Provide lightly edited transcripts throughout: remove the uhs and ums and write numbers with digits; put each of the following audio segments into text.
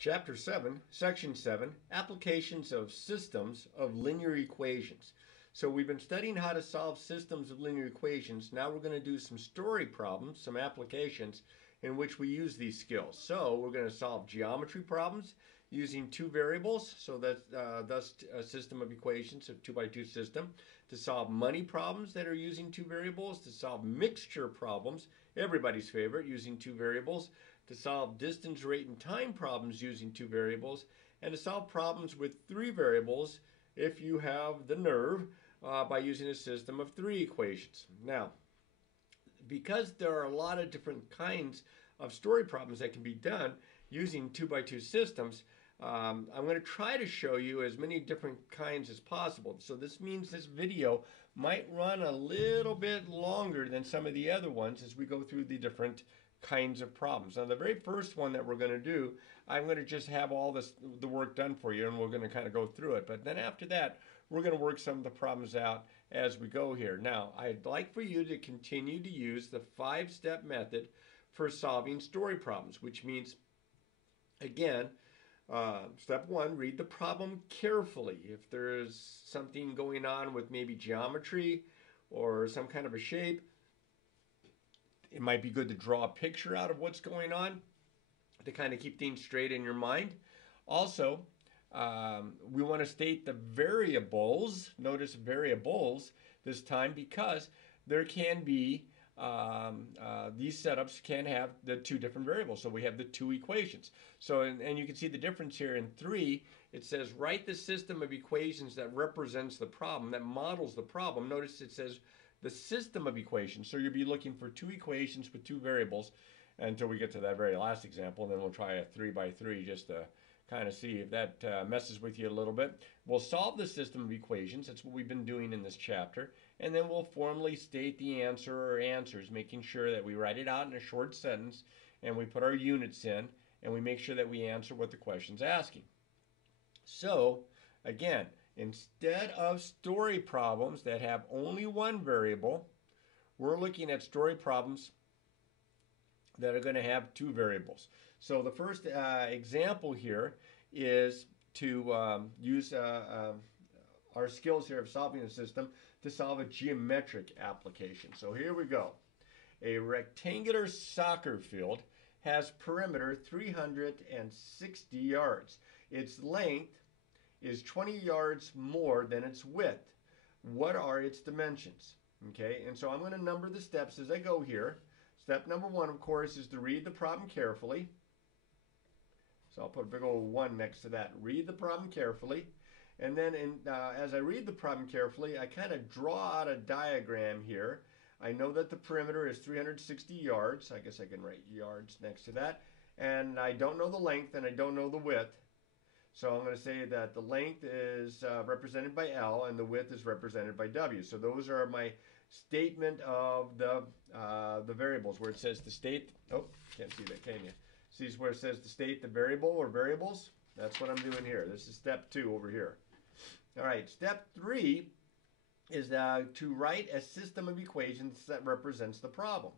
Chapter 7, Section 7, Applications of Systems of Linear Equations. So we've been studying how to solve systems of linear equations. Now we're going to do some story problems, some applications in which we use these skills. So we're going to solve geometry problems using two variables, so that's thus a system of equations, a 2x2 system. To solve money problems that are using two variables, to solve mixture problems, everybody's favorite, using two variables, to solve distance, rate, and time problems using two variables, and to solve problems with three variables if you have the nerve by using a system of three equations. Now, because there are a lot of different kinds of story problems that can be done using 2x2 systems, I'm going to try to show you as many different kinds as possible. So this means this video might run a little bit longer than some of the other ones as we go through the different kinds of problems. Now the very first one that we're going to do, I'm going to just have all the work done for you, and we're going to kind of go through it. But then after that, we're going to work some of the problems out as we go here. Now, I'd like for you to continue to use the 5-step method for solving story problems, which means, again, step 1, read the problem carefully. If there's something going on with maybe geometry or some kind of a shape, it might be good to draw a picture out of what's going on to kind of keep things straight in your mind. Also, we want to state the variables. Notice variables this time, because there can be, these setups can have the two different variables. So we have the two equations. So, and you can see the difference here in 3. It says, write the system of equations that represents the problem, that models the problem. Notice it says the system of equations. So you'll be looking for two equations with two variables until we get to that very last example, and then we'll try a 3x3 just to kind of see if that messes with you a little bit. We'll solve the system of equations. That's what we've been doing in this chapter. And then we'll formally state the answer or answers, making sure that we write it out in a short sentence, and we put our units in, and we make sure that we answer what the question's asking. So, again, instead of story problems that have only one variable, we're looking at story problems that are going to have two variables. So the first example here is to use our skills here of solving a system to solve a geometric application. So here we go. A rectangular soccer field has perimeter 360 yards. Its length is 20 yards more than its width. What are its dimensions? Okay, and so I'm going to number the steps as I go here. Step number 1, of course, is to read the problem carefully. So I'll put a big old 1 next to that. Read the problem carefully. And then as I read the problem carefully, I kind of draw out a diagram here. I know that the perimeter is 360 yards. I guess I can write yards next to that. And I don't know the length and I don't know the width. So I'm going to say that the length is represented by L and the width is represented by W. So those are my statement of the variables, where it says to state, oh, can't see that, can you? See where it says to state the variable or variables? That's what I'm doing here. This is step 2 over here. All right, step 3 is to write a system of equations that represents the problem.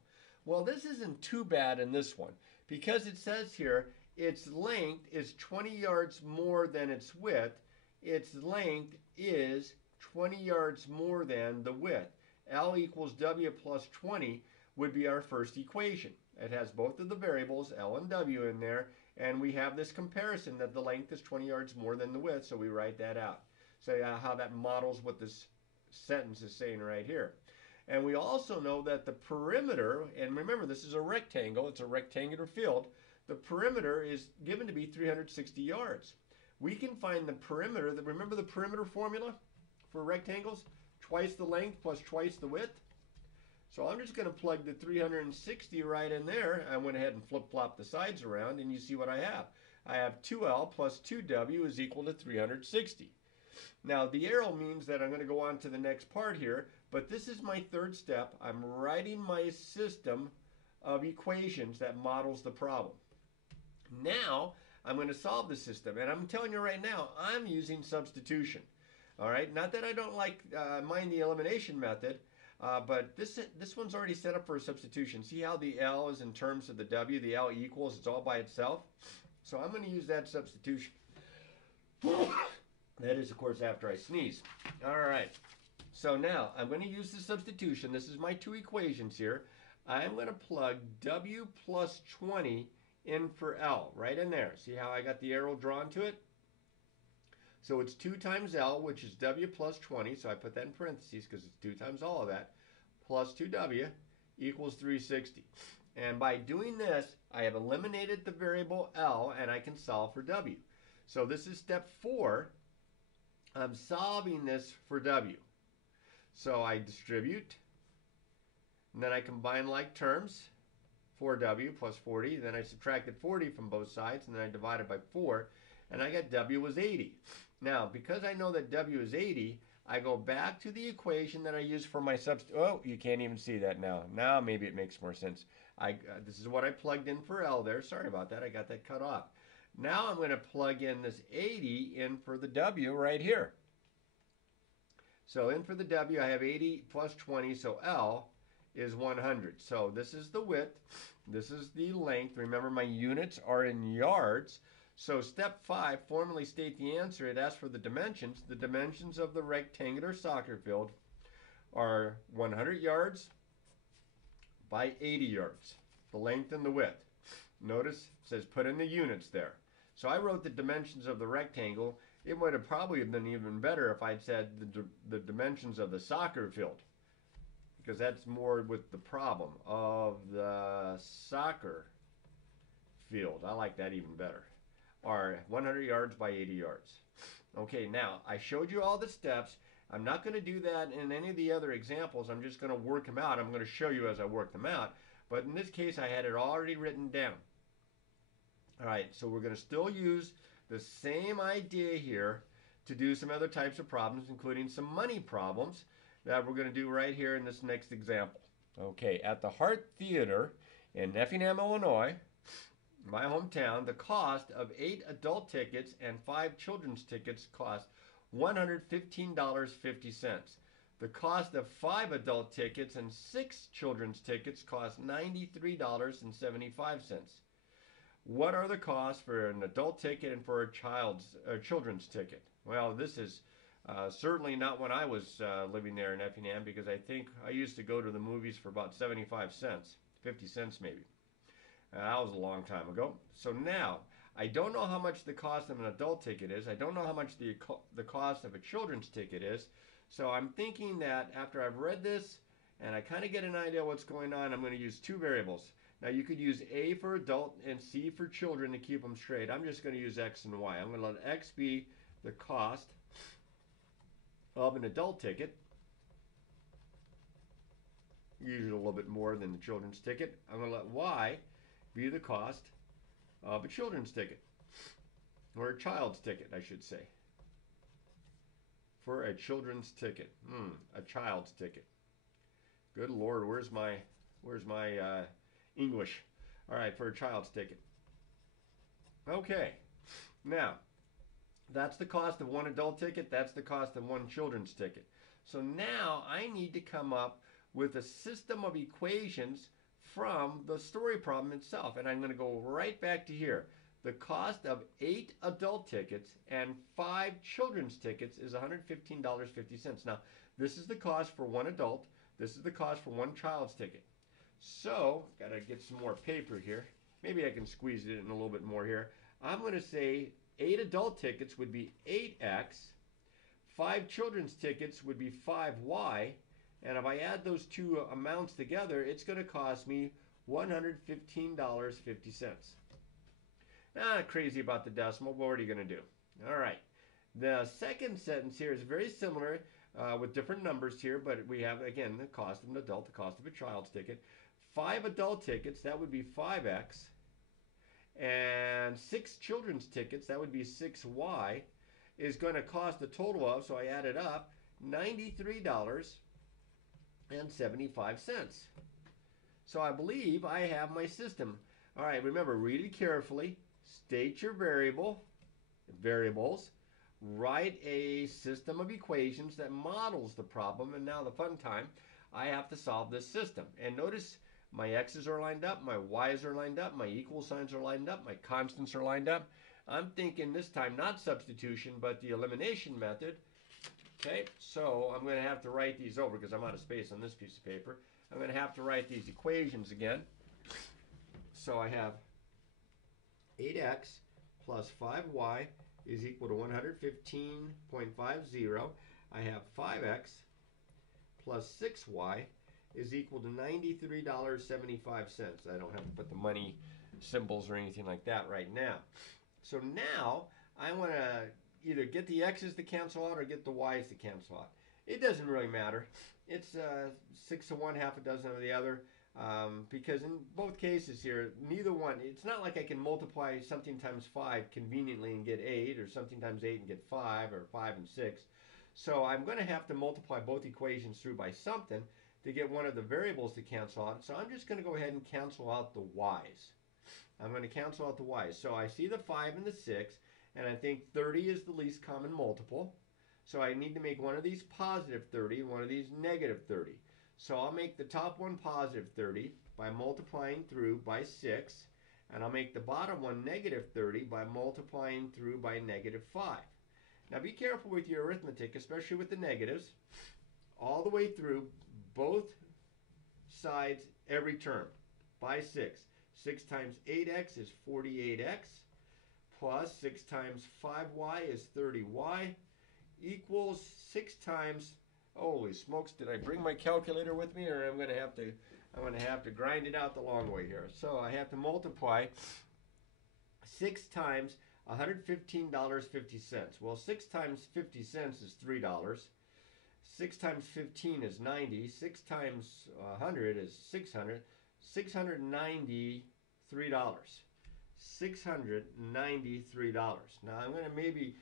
Well, this isn't too bad in this one, because it says here its length is 20 yards more than its width. Its length is 20 yards more than the width. L equals W plus 20 would be our first equation. It has both of the variables, L and W, in there, and we have this comparison that the length is 20 yards more than the width, so we write that out. So how that models what this sentence is saying right here. And we also know that the perimeter, and remember this is a rectangle, it's a rectangular field, the perimeter is given to be 360 yards. We can find the perimeter, remember the perimeter formula for rectangles? Twice the length plus twice the width. So I'm just going to plug the 360 right in there. I went ahead and flip-flopped the sides around, and you see what I have. I have 2L plus 2W is equal to 360. Now the arrow means that I'm going to go on to the next part here, but this is my third step. I'm writing my system of equations that models the problem. Now I'm going to solve the system, and I'm telling you right now, I'm using substitution. All right, not that I don't mind the elimination method, but this one's already set up for a substitution. See how the L is in terms of the W, the L equals, it's all by itself. So I'm going to use that substitution. That is, of course, after I sneeze. All right. So now I'm going to use the substitution. This is my two equations here. I'm going to plug W plus 20 in for L, right in there. See how I got the arrow drawn to it? So it's 2 times L, which is W plus 20. So I put that in parentheses because it's 2 times all of that, plus 2W equals 360. And by doing this, I have eliminated the variable L, and I can solve for W. So this is step 4. I'm solving this for W. So I distribute, and then I combine like terms, 4W plus 40, then I subtracted 40 from both sides, and then I divided by 4, and I got W was 80. Now, because I know that W is 80, I go back to the equation that I used for my substitution. Oh, you can't even see that now. Now maybe it makes more sense. This is what I plugged in for L there. Sorry about that. I got that cut off. Now I'm going to plug in this 80 in for the W right here. So in for the W, I have 80 plus 20, so L is 100. So this is the width. This is the length. Remember, my units are in yards. So step 5, formally state the answer. It asks for the dimensions. The dimensions of the rectangular soccer field are 100 yards by 80 yards, the length and the width. Notice it says put in the units there. So I wrote the dimensions of the rectangle. It would have probably been even better if I'd said the dimensions of the soccer field, because that's more with the problem of the soccer field. I like that even better. Are 100 yards by 80 yards. Okay, now I showed you all the steps. I'm not going to do that in any of the other examples. I'm just going to work them out. I'm going to show you as I work them out. But in this case, I had it already written down. All right, so we're going to still use the same idea here to do some other types of problems, including some money problems that we're going to do right here in this next example. Okay, at the Hart Theater in Effingham, Illinois, my hometown, the cost of 8 adult tickets and 5 children's tickets cost $115.50. The cost of 5 adult tickets and 6 children's tickets cost $93.75. What are the costs for an adult ticket and for a children's ticket? Well, this is certainly not when I was living there in Effingham, because I think I used to go to the movies for about 75 cents, 50 cents maybe. That was a long time ago. So now, I don't know how much the cost of an adult ticket is. I don't know how much the cost of a children's ticket is. So I'm thinking that after I've read this and I kind of get an idea what's going on, I'm going to use 2 variables. Now you could use A for adult and C for children to keep them straight. I'm just going to use X and Y. I'm going to let X be the cost of an adult ticket, usually a little bit more than the children's ticket. I'm going to let Y be the cost of a children's ticket, or a child's ticket, I should say. For a children's ticket, a child's ticket. Good Lord, where's my English? All right, for a child's ticket. Okay, now that's the cost of 1 adult ticket. That's the cost of 1 children's ticket. So now I need to come up with a system of equations from the story problem itself. And I'm going to go right back to here. The cost of 8 adult tickets and 5 children's tickets is $115.50. Now, this is the cost for 1 adult. This is the cost for 1 child's ticket. So, got to get some more paper here. Maybe I can squeeze it in a little bit more here. I'm going to say 8 adult tickets would be 8x. 5 children's tickets would be 5y. And if I add those 2 amounts together, it's going to cost me $115.50. Not crazy about the decimal, but what are you going to do? All right. The second sentence here is very similar with different numbers here, but we have, again, the cost of an adult, the cost of a child's ticket. 5 adult tickets, that would be 5x. And 6 children's tickets, that would be 6y, is going to cost a total of, so I add it up, $93.75. So I believe I have my system. All right, remember, read it carefully, state your variables, write a system of equations that models the problem, and now the fun time, I have to solve this system. And notice My x's are lined up, my y's are lined up, my equal signs are lined up, my constants are lined up. I'm thinking this time not substitution, but the elimination method. Okay, so I'm going to have to write these over because I'm out of space on this piece of paper. I'm going to have to write these equations again. So I have 8x plus 5y is equal to 115.50. I have 5x plus 6y is equal to $93.75. I don't have to put the money symbols or anything like that right now. So now I want to either get the x's to cancel out or get the y's to cancel out. It doesn't really matter. It's 6 to 1, half a dozen of the other. Because in both cases here, neither one, it's not like I can multiply something times 5 conveniently and get 8, or something times 8 and get 5, or 5 and 6. So I'm going to have to multiply both equations through by something to get one of the variables to cancel out. So I'm just going to go ahead and cancel out the y's. I'm going to cancel out the y's. So I see the 5 and the 6, and I think 30 is the least common multiple. So I need to make one of these positive 30 and one of these negative 30. So I'll make the top one positive 30 by multiplying through by 6, and I'll make the bottom one negative 30 by multiplying through by negative 5. Now be careful with your arithmetic, especially with the negatives, all the way through both sides every term by 6. 6 times 8x is 48x, plus 6 times 5y is 30y, equals 6 times, holy smokes, did I bring my calculator with me, or I'm going to have to grind it out the long way here. So I have to multiply 6 times $115.50. Well, 6 times 50 cents is $3. 6 times 15 is 90. 6 times 100 is 600. $693. $693. Now I'm going to maybe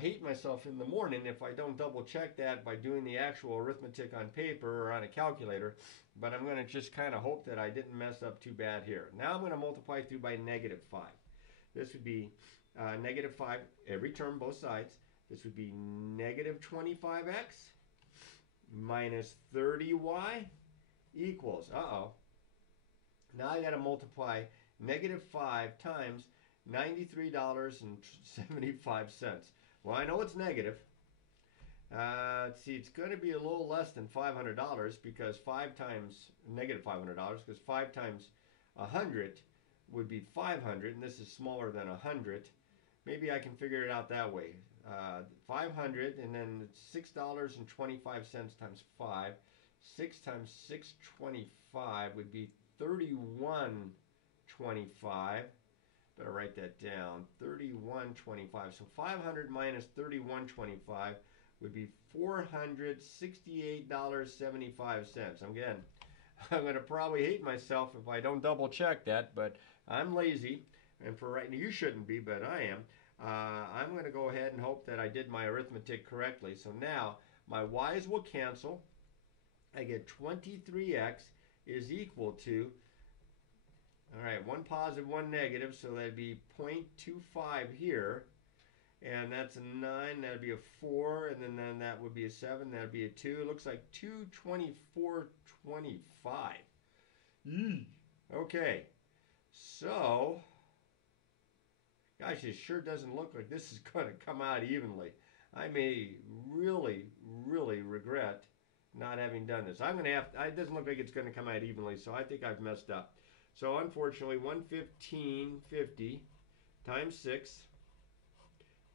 hate myself in the morning if I don't double check that by doing the actual arithmetic on paper or on a calculator, but I'm going to just kind of hope that I didn't mess up too bad here. Now I'm going to multiply through by negative 5. This would be negative 5 every term, both sides. This would be negative 25x minus 30y equals, now I got to multiply negative 5 times $93.75. Well, I know it's negative. Let's see, it's going to be a little less than $500 because 5 times negative $500, because 5 times 100 would be 500, and this is smaller than 100. Maybe I can figure it out that way. 500, and then it's $6.25 times 5. 6 times 625 would be 31.25. Better write that down. 31.25. So 500 minus 31.25 would be $468.75. Again, I'm going to probably hate myself if I don't double check that, but I'm lazy, and for right now, you shouldn't be, but I am. I'm going to go ahead and hope that I did my arithmetic correctly. So now my y's will cancel. I get 23x is equal to, all right, one positive, one negative, so that'd be 0.25 here, and that's a 9, that'd be a 4, and then that would be a 7, that'd be a 2. It looks like 224.25. Okay, so, gosh, it sure doesn't look like this is going to come out evenly. I may really, really regret not having done this. I'm going to have, it doesn't look like it's going to come out evenly, so I think I've messed up. So unfortunately, 115.50 times 6,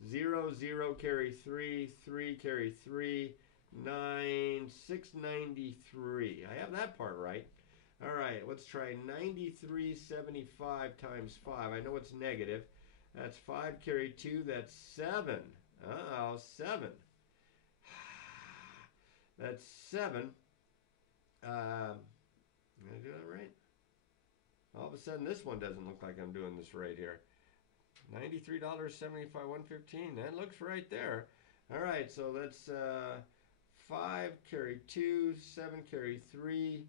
0, 0 carry 3, 3 carry 3, 9, 693. I have that part right. All right, let's try 93.75 times 5. I know it's negative. That's 5 carry 2, that's 7. Oh, 7. That's 7. Did I do that right? All of a sudden, this one doesn't look like I'm doing this right here. $93.75, 115. That looks right there. All right, so that's 5 carry 2, 7 carry 3,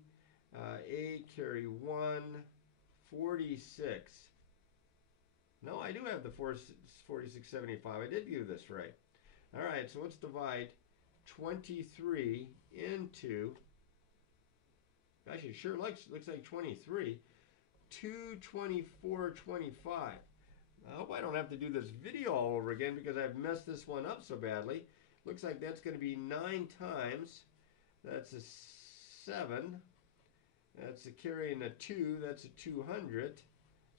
8 carry 1, 46. No, I do have the 46.75. I did do this right. All right, so let's divide 23 into, Gosh, it sure looks like 23. 224.25. I hope I don't have to do this video all over again because I've messed this one up so badly. Looks like that's going to be 9 times. That's a 7. That's a carry and a 2. That's a 200.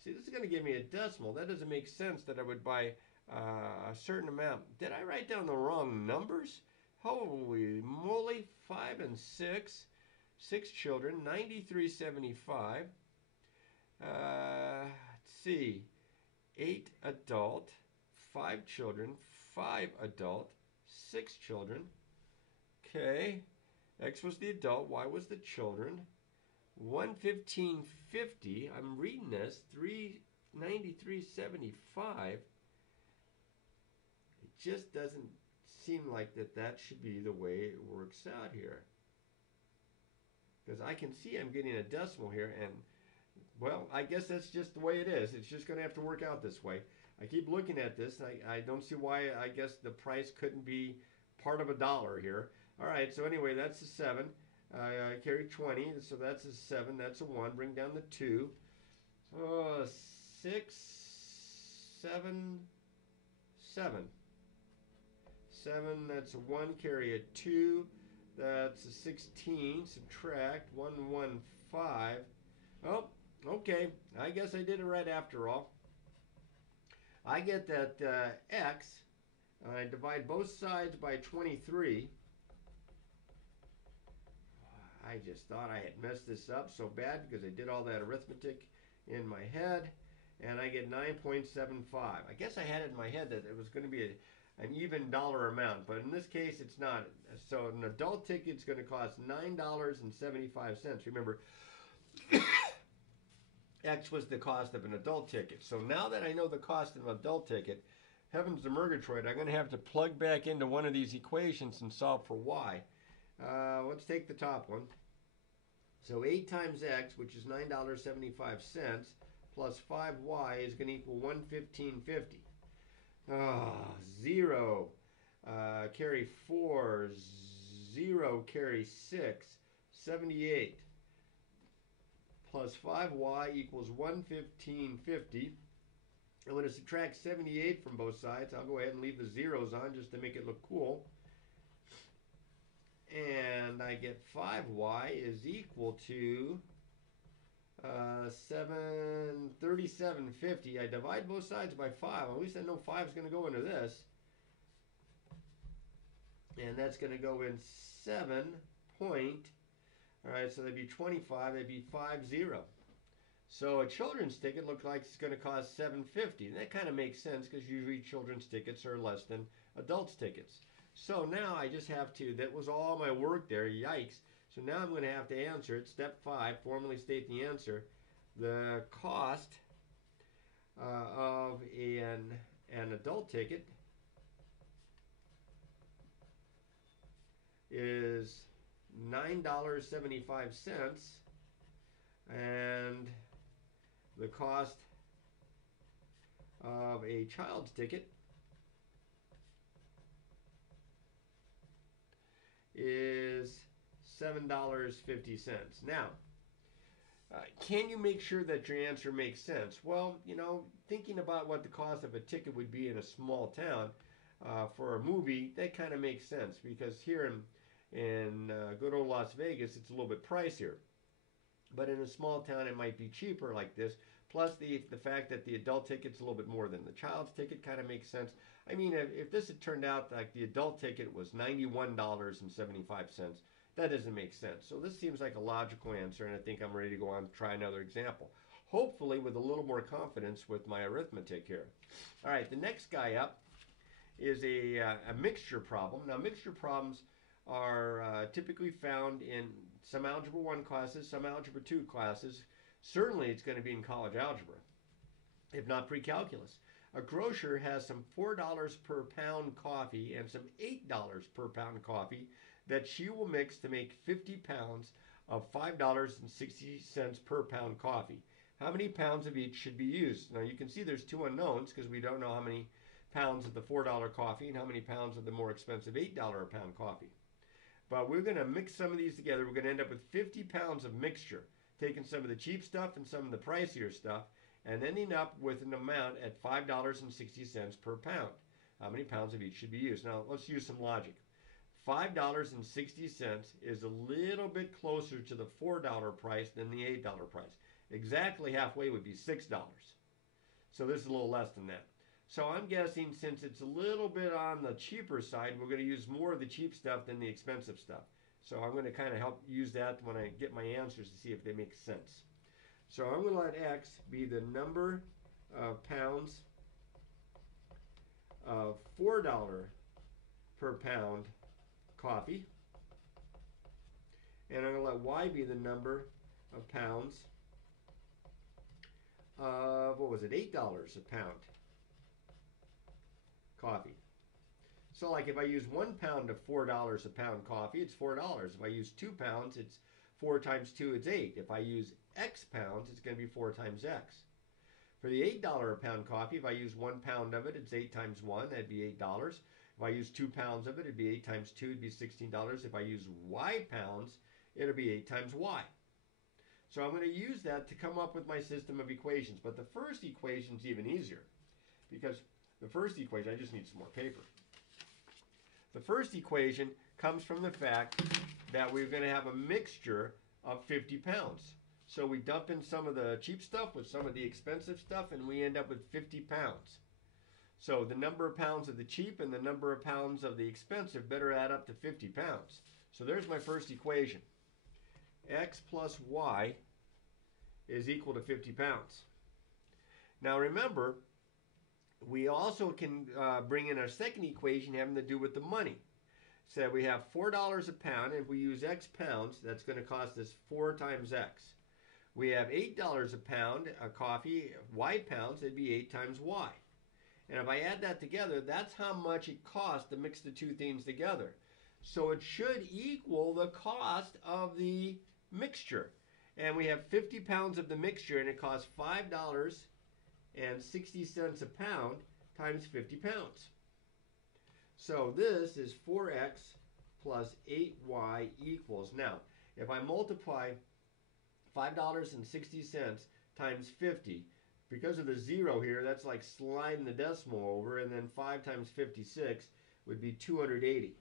See, this is going to give me a decimal. That doesn't make sense that I would buy a certain amount. Did I write down the wrong numbers? Holy moly. 5 and 6. 6 children. 93.75. Let's see. 8 adult. 5 children. 5 adult. 6 children. Okay. X was the adult. Y was the children. 115.50. I'm reading this. 393.75. It just doesn't seem like that should be the way it works out here. Because I can see I'm getting a decimal here, and well, I guess that's just the way it is. It's just going to have to work out this way. I keep looking at this, and I don't see why I guess the price couldn't be part of a dollar here. All right, so anyway, that's a 7. I carried 20, so that's a 7. That's a 1. Bring down the 2. 6, 7, 7. 7, that's a 1. Carry a 2. That's a 16. Subtract 115. Oh, okay. I guess I did it right after all. I get that X. I divide both sides by 23. I just thought I had messed this up so bad because I did all that arithmetic in my head, and I get 9.75. I guess I had it in my head that it was going to be an even dollar amount, but in this case it's not. So an adult ticket's going to cost $9.75. Remember, X was the cost of an adult ticket. So now that I know the cost of an adult ticket, heavens to Murgatroyd, I'm going to have to plug back into one of these equations and solve for Y. Let's take the top one. So 8 times X, which is $9.75, plus 5Y is going to equal $115.50. 0. Carry 4. 0. Carry 6. 78. Plus 5Y equals $115.50. I'm going to subtract 78 from both sides. I'll go ahead and leave the zeros on just to make it look cool. And I get 5y is equal to 37.50. I divide both sides by 5. At least I know 5 is going to go into this. And that's going to go in 7 point. All right, so that'd be 25. That'd be 50. So a children's ticket looks like it's going to cost $7.50. And that kind of makes sense because usually children's tickets are less than adults' tickets. So now I just have to, that was all my work there, yikes. So now I'm going to have to answer it. Step 5, formally state the answer. The cost of an adult ticket is $9.75, and the cost of a child's ticket is $7.50. Now, can you make sure that your answer makes sense? Well, you know, thinking about what the cost of a ticket would be in a small town for a movie, that kind of makes sense, because here in good old Las Vegas, it's a little bit pricier. But in a small town, it might be cheaper like this. Plus, the fact that the adult ticket's a little bit more than the child's ticket kind of makes sense. I mean, if this had turned out like the adult ticket was $91.75, that doesn't make sense. So this seems like a logical answer, and I think I'm ready to go on and try another example. Hopefully with a little more confidence with my arithmetic here. All right, the next guy up is a mixture problem. Now, mixture problems are typically found in some Algebra 1 classes, some Algebra 2 classes. Certainly it's going to be in college algebra, if not pre-calculus. A grocer has some $4 per pound coffee and some $8 per pound coffee that she will mix to make 50 pounds of $5.60 per pound coffee. How many pounds of each should be used? Now you can see there's two unknowns because we don't know how many pounds of the $4 coffee and how many pounds of the more expensive $8 a pound coffee. But we're going to mix some of these together. We're going to end up with 50 pounds of mixture, taking some of the cheap stuff and some of the pricier stuff, and ending up with an amount at $5.60 per pound. How many pounds of each should be used? Now, let's use some logic. $5.60 is a little bit closer to the $4 price than the $8 price. Exactly halfway would be $6. So this is a little less than that. So I'm guessing since it's a little bit on the cheaper side, we're going to use more of the cheap stuff than the expensive stuff. So I'm going to kind of help use that when I get my answers to see if they make sense. So I'm going to let X be the number of pounds of $4 per pound coffee. And I'm going to let Y be the number of pounds of, what was it, $8 a pound coffee. So like if I use 1 pound of $4 a pound coffee, it's $4. If I use 2 pounds, it's 4 times 2, it's 8. If I use X pounds, it's going to be 4 times X. For the $8 a pound coffee, if I use 1 pound of it, it's 8 times 1, that'd be $8. If I use 2 pounds of it, it'd be 8 times 2, it'd be $16. If I use Y pounds, it'll be 8 times Y. So I'm going to use that to come up with my system of equations. But the first equation is even easier, because the first equation, I just need some more paper. The first equation comes from the fact that we're going to have a mixture of 50 pounds. So we dump in some of the cheap stuff with some of the expensive stuff, and we end up with 50 pounds. So the number of pounds of the cheap and the number of pounds of the expensive better add up to 50 pounds. So there's my first equation. X plus Y is equal to 50 pounds. Now remember, we also can bring in our second equation having to do with the money. So we have $4 a pound, and if we use X pounds, that's going to cost us 4 times X. We have $8 a pound coffee, Y pounds, it'd be 8 times Y. And if I add that together, that's how much it costs to mix the two things together. So it should equal the cost of the mixture. And we have 50 pounds of the mixture, and it costs $5.60 a pound times 50 pounds. So this is 4X plus 8Y equals. Now, if I multiply $5.60 times 50, because of the 0 here, that's like sliding the decimal over, and then 5 times 56 would be 280.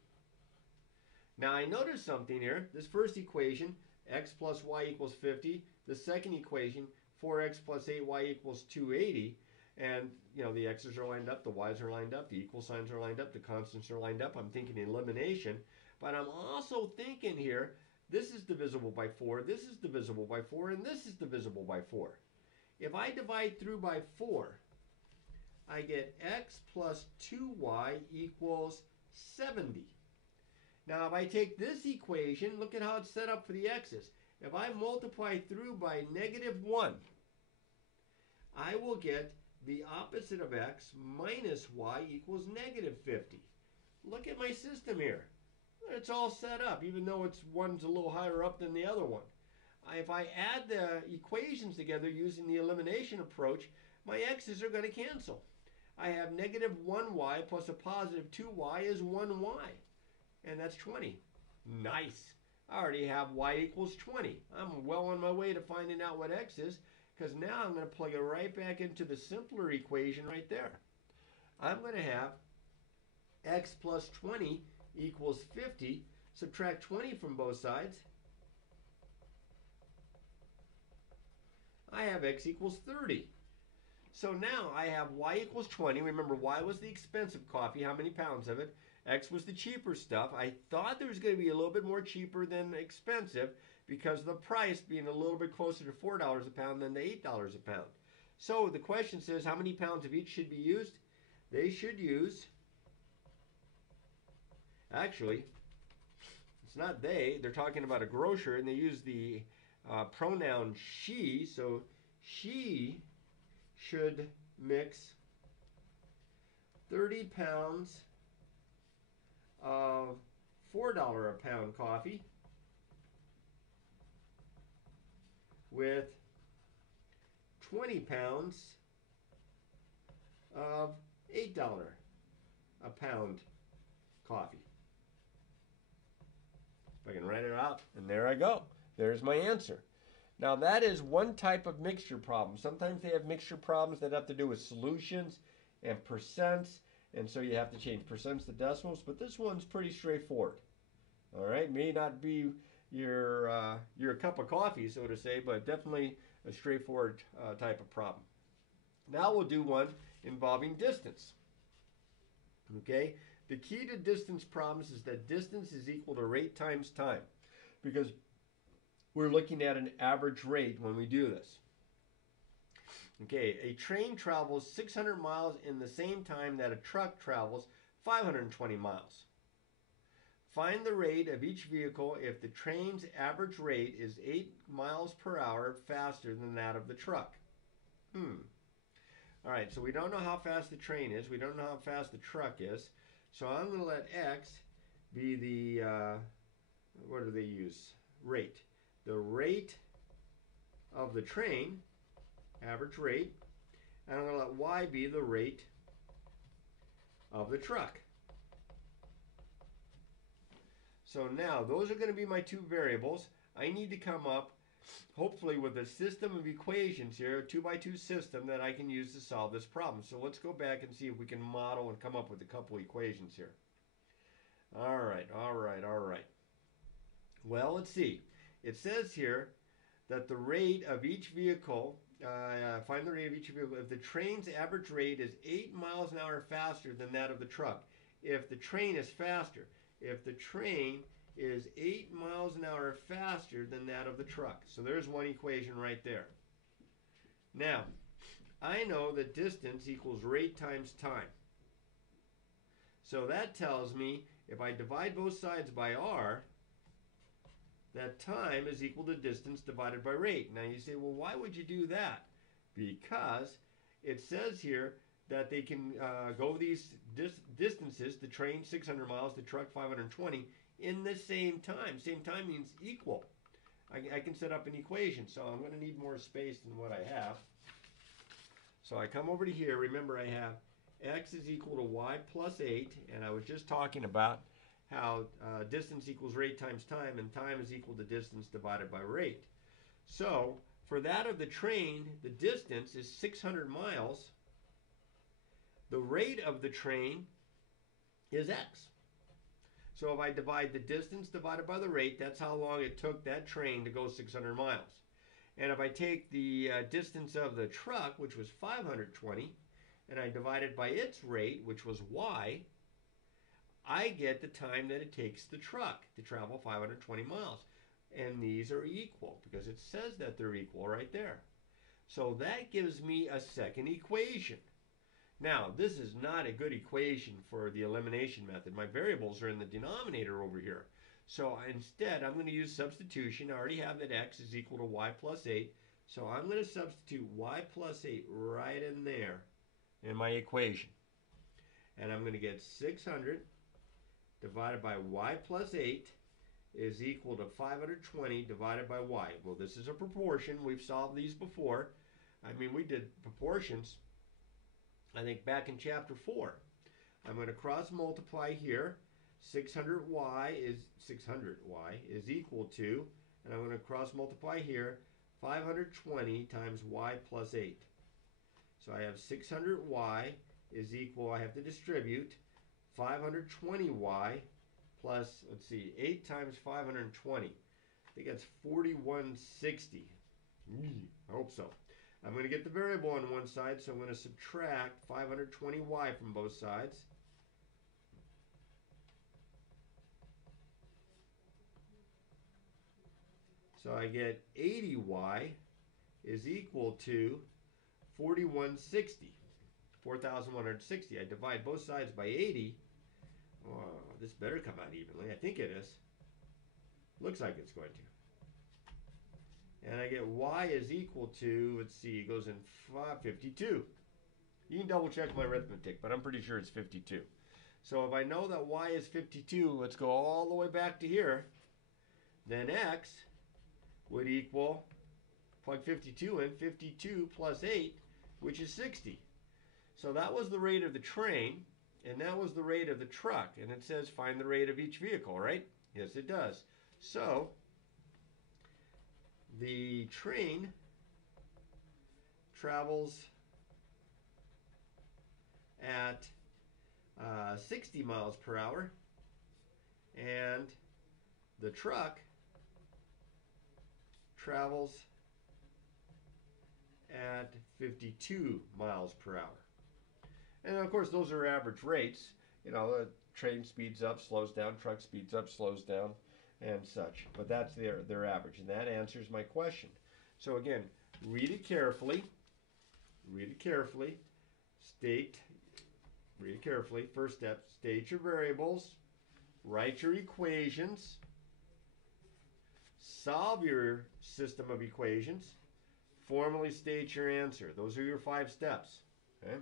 Now I noticed something here. This first equation, X plus Y equals 50. The second equation, 4X plus 8Y equals 280. And, you know, the X's are lined up, the Y's are lined up, the equal signs are lined up, the constants are lined up. I'm thinking elimination. But I'm also thinking here, this is divisible by 4, this is divisible by 4, and this is divisible by 4. If I divide through by 4, I get X plus 2Y equals 70. Now if I take this equation, look at how it's set up for the X's. If I multiply through by -1, I will get the opposite of X minus Y equals -50. Look at my system here. It's all set up, even though one's a little higher up than the other one. If I add the equations together using the elimination approach, my X's are going to cancel. I have -1Y plus a positive 2Y is 1Y. And that's 20. Nice. I already have Y equals 20. I'm well on my way to finding out what X is, because now I'm going to plug it right back into the simpler equation right there. I'm going to have X plus 20 equals 50. Subtract 20 from both sides. I have X equals 30. So now I have Y equals 20. Remember, Y was the expensive coffee. How many pounds of it? X was the cheaper stuff. I thought there was going to be a little bit more cheaper than expensive because of the price being a little bit closer to $4 a pound than the $8 a pound. So the question says, how many pounds of each should be used? They should use, actually, it's not they. They're talking about a grocer, and they use the pronoun she. So she should mix 30 pounds of $4 a pound coffee with 20 pounds of $8 a pound coffee. I can write it out, and there I go. There's my answer. Now that is one type of mixture problem. Sometimes they have mixture problems that have to do with solutions and percents, and so you have to change percents to decimals, but this one's pretty straightforward. All right, may not be your cup of coffee, so to say, but definitely a straightforward type of problem. Now we'll do one involving distance. Okay, the key to distance problems is that distance is equal to rate times time, because we're looking at an average rate when we do this. Okay, a train travels 600 miles in the same time that a truck travels 520 miles. Find the rate of each vehicle if the train's average rate is 8 miles per hour faster than that of the truck. All right, so we don't know how fast the train is. We don't know how fast the truck is. So I'm going to let X be the, what do they use? Rate. The rate of the train, average rate, and I'm going to let Y be the rate of the truck. So now those are going to be my two variables. I need to come up hopefully with a system of equations here, a 2x2 system that I can use to solve this problem. So let's go back and see if we can model and come up with a couple equations here. All right. Well, let's see. It says here that the rate of each vehicle, find the rate of each vehicle, if the train's average rate is 8 miles an hour faster than that of the truck. If the train is faster. If the train is 8 miles an hour faster than that of the truck. So there's one equation right there. Now, I know that distance equals rate times time. So that tells me if I divide both sides by r, that time is equal to distance divided by rate. Now you say, well, why would you do that? Because it says here that they can go these distances, the train 600 miles, the truck 520, in the same time. Same time means equal. I can set up an equation, so I'm going to need more space than what I have. So I come over to here. Remember, I have x is equal to y plus 8, and I was just talking about how distance equals rate times time, and time is equal to distance divided by rate. So for that of the train, the distance is 600 miles. The rate of the train is x. So if I divide the distance divided by the rate, that's how long it took that train to go 600 miles. And if I take the distance of the truck, which was 520, and I divide it by its rate, which was y, I get the time that it takes the truck to travel 520 miles. And these are equal, because it says that they're equal right there. So that gives me a second equation. Now, this is not a good equation for the elimination method. My variables are in the denominator over here. So instead, I'm going to use substitution. I already have that x is equal to y plus 8. So I'm going to substitute y plus 8 right in there in my equation. And I'm going to get 600 divided by y plus 8 is equal to 520 divided by y. Well, this is a proportion. We've solved these before. I mean, we did proportions, I think, back in chapter 4. I'm going to cross multiply here. 600y is equal to, and I'm going to cross multiply here, 520 times y plus 8. So I have 600y is equal, I have to distribute, 520y plus, let's see, 8 times 520. I think that's 4160. I hope so. I'm going to get the variable on one side, so I'm going to subtract 520y from both sides. So I get 80y is equal to 4160. 4,160. I divide both sides by 80. Oh, this better come out evenly. I think it is. Looks like it's going to. And I get y is equal to, let's see, it goes in 52. You can double check my arithmetic, but I'm pretty sure it's 52. So if I know that y is 52, let's go all the way back to here. Then x would equal, plug 52 in, 52 plus 8, which is 60. So that was the rate of the train, and that was the rate of the truck. And it says find the rate of each vehicle, right? Yes, it does. So the train travels at 60 miles per hour, and the truck travels at 52 miles per hour. And of course, those are average rates. You know, the train speeds up, slows down, truck speeds up, slows down, and such. But that's their average, and that answers my question. So again, read it carefully. Read it carefully. Read it carefully. First step, state your variables. Write your equations. Solve your system of equations. Formally state your answer. Those are your 5 steps. Okay?